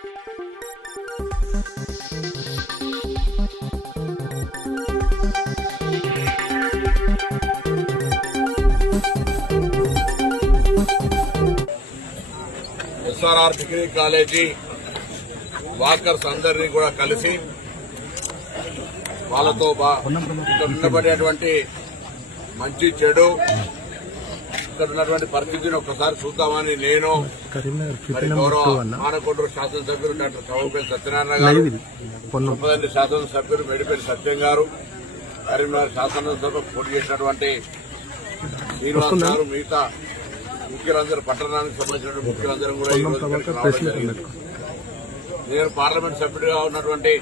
SRR degree college walkers అందరినీ కూడా కలిసి వాళ్ళతో ఇక్కడ ఉండబడేటువంటి మంచి చెడు ఇక్కడ ఉన్నటువంటి పరిస్థితిని ఒక్కసారి చూద్దామని నేను గౌరవ మానకొండూరు శాసనసభ్యులు డాక్టర్ కవ్వంపల్లి సత్యనారాయణ గారు, ఉప్పదండి శాసనసభ్యులు మేడిపల్లి సత్యం గారు, కరీంనగర్ శాసనసభ పోటీ చేసినటువంటి శ్రీనివాస్ గారు, మిగతా ముఖ్యులందరూ పట్టణానికి సంబంధించిన ముఖ్యులందరూ కూడా ఈ రోజు రావడం జరిగింది. నేను పార్లమెంట్ సభ్యుడిగా ఉన్నటువంటి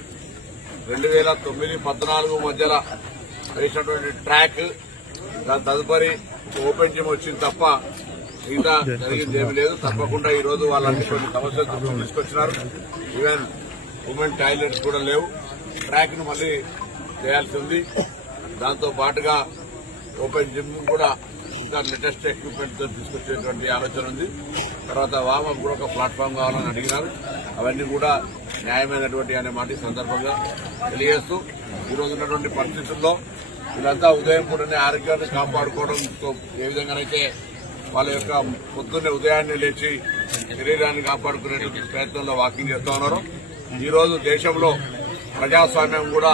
2009-14 మధ్యలో వేసినటువంటి ట్రాక్ దాని తదుపరి ఓపెన్ జిమ్ వచ్చింది తప్ప మిగతా జరిగింది ఏమీ లేదు. తప్పకుండా ఈ రోజు వాళ్ళంటే కొన్ని సమస్యలు తీసుకొచ్చినారు. ఈవెన్ ఉమెన్ టాయిలెట్స్ కూడా లేవు. ట్రాక్ ను మళ్లీ చేయాల్సి ఉంది. దాంతో పాటుగా ఓపెన్ జిమ్ కూడా ఇంకా లేటెస్ట్ ఎక్విప్మెంట్ తో తీసుకొచ్చేటువంటి ఆలోచన ఉంది. తర్వాత వామప్ కూడా ఒక ప్లాట్ఫామ్ కావాలని అడిగినారు. అవన్నీ కూడా న్యాయమైనటువంటి అనే మాట ఈ సందర్భంగా తెలియజేస్తూ ఈ రోజు ఉన్నటువంటి పరిస్థితుల్లో వీళ్ళంతా ఉదయం పూటనే ఆరోగ్యాన్ని కాపాడుకోవడంతో ఏ విధంగానైతే వాళ్ళ యొక్క పొద్దున్నే ఉదయాన్నే లేచి శరీరాన్ని కాపాడుకునే ప్రయత్నంలో వాకింగ్ చేస్తూ ఉన్నారు. ఈ రోజు దేశంలో ప్రజాస్వామ్యం కూడా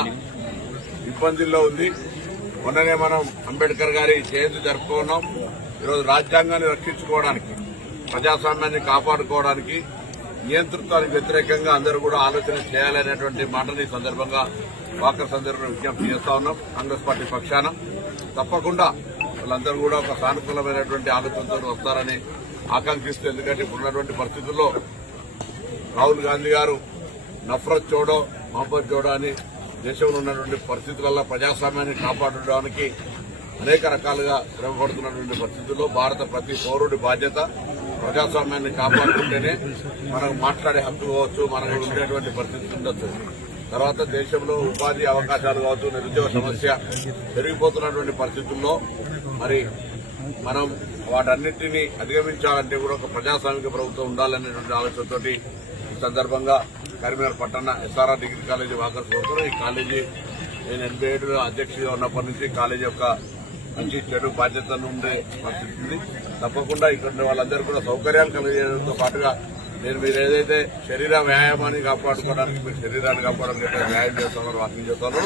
ఇబ్బందుల్లో ఉంది. మొన్ననే మనం అంబేద్కర్ గారి జయంతి జరుపుకున్నాం. ఈరోజు రాజ్యాంగాన్ని రక్షించుకోవడానికి, ప్రజాస్వామ్యాన్ని కాపాడుకోవడానికి, నియంతృత్వానికి వ్యతిరేకంగా అందరూ కూడా ఆలోచన చేయాలనేటువంటి మాటని సందర్భంగా వాకర్ సందర్భంగా విజ్ఞప్తి చేస్తా ఉన్నాం. కాంగ్రెస్ పార్టీ పక్షాన తప్పకుండా వాళ్ళందరూ కూడా ఒక సానుకూలమైనటువంటి ఆలోచనతో వస్తారని ఆకాంక్షిస్తూ, ఎందుకంటే ఇప్పుడున్నటువంటి పరిస్థితుల్లో రాహుల్ గాంధీ గారు నఫరత్ చోడో మహబ్బత్ చోడో అని దేశంలో ఉన్నటువంటి పరిస్థితులలో ప్రజాస్వామ్యాన్ని కాపాడడానికి అనేక రకాలుగా శ్రమపడుతున్నటువంటి పరిస్థితుల్లో భారత ప్రతి పౌరుడి బాధ్యత ప్రజాస్వామ్యాన్ని కాపాడుకుంటేనే మనకు మాట్లాడే హక్కు కావచ్చు, మనకు ఉండేటువంటి పరిస్థితి ఉండొచ్చు. తర్వాత దేశంలో ఉపాధి అవకాశాలు కావచ్చు, నిరుద్యోగ సమస్య పెరిగిపోతున్నటువంటి పరిస్థితుల్లో మరి మనం వాటన్నింటినీ అధిగమించాలంటే కూడా ఒక ప్రజాస్వామిక ప్రభుత్వం ఉండాలనేటువంటి ఆలోచనతోటి ఈ సందర్భంగా కరీంనగర్ పట్టణ ఎస్ఆర్ఆర్ డిగ్రీ కాలేజీ వాకర్స్ కోరుతున్నారు. ఈ కాలేజీ నేను 87లో అధ్యక్షుడిగా ఉన్నప్పటి నుంచి కాలేజీ యొక్క మంచి చెడు బాధ్యతను ఉండే పరిస్థితి ఉంది. తప్పకుండా ఇక్కడ వాళ్ళందరూ కూడా సౌకర్యాలు కలిగేయడంతో పాటుగా మీరు ఏదైతే శరీర వ్యాయామాన్ని కాపాడుకోవడానికి, మీరు శరీరాన్ని కాపాడడానికి వ్యాయామం చేస్తున్నారు, వాకింగ్ చేస్తున్నారు,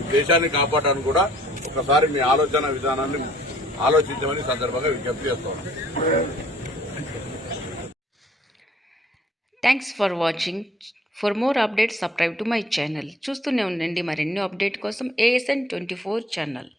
ఈ దేశాన్ని కాపాడడానికి కూడా ఒకసారి మీ ఆలోచన విధానాన్ని ఆలోచించమని సందర్భంగా విజ్ఞప్తి చేస్తాం. Thanks for watching. For more updates subscribe to my channel. చూస్తూనే ఉండండి మరెన్నో అప్డేట్ కోసం ASN 24 ఛానల్.